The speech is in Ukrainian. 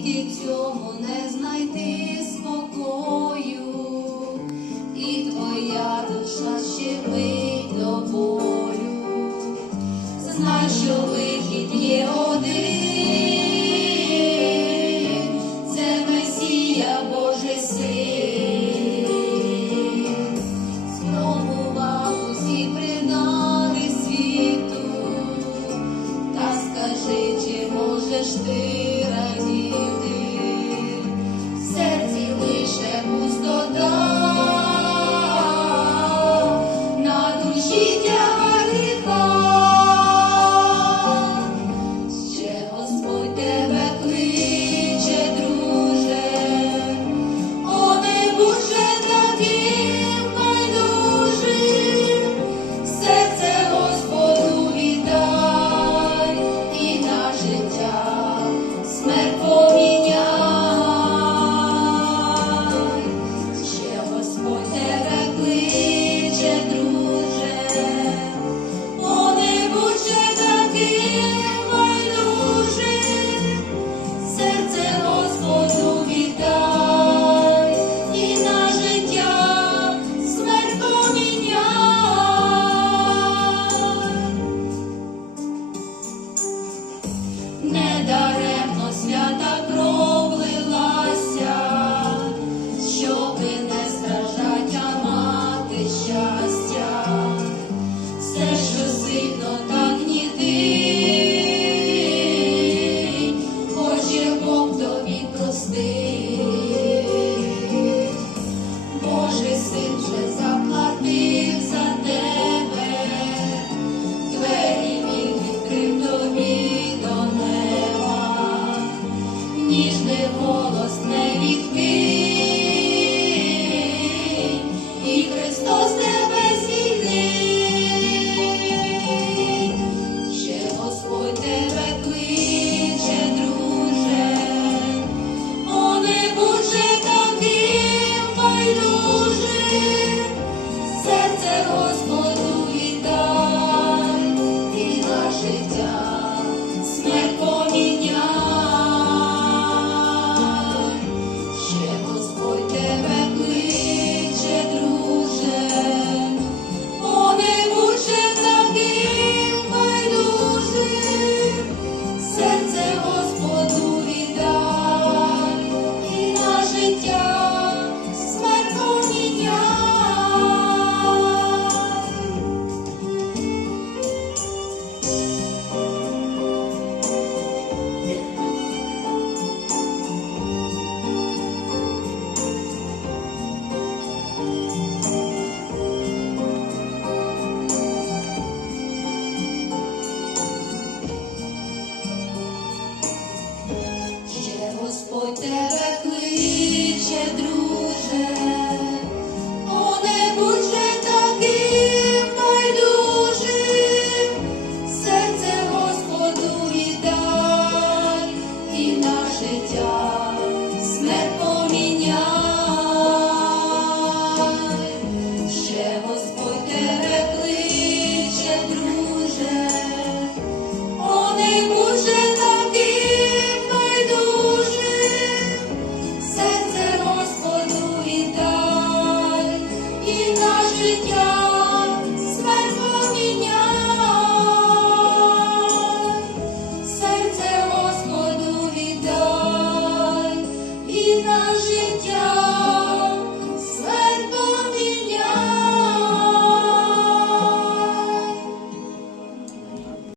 в цьому не знайти спокою, і твоя душа щемить до болю. Знай, що вихід є один, це Месія Божий син. Спробував усі принади світу, та скажи, чи можеш ти Cher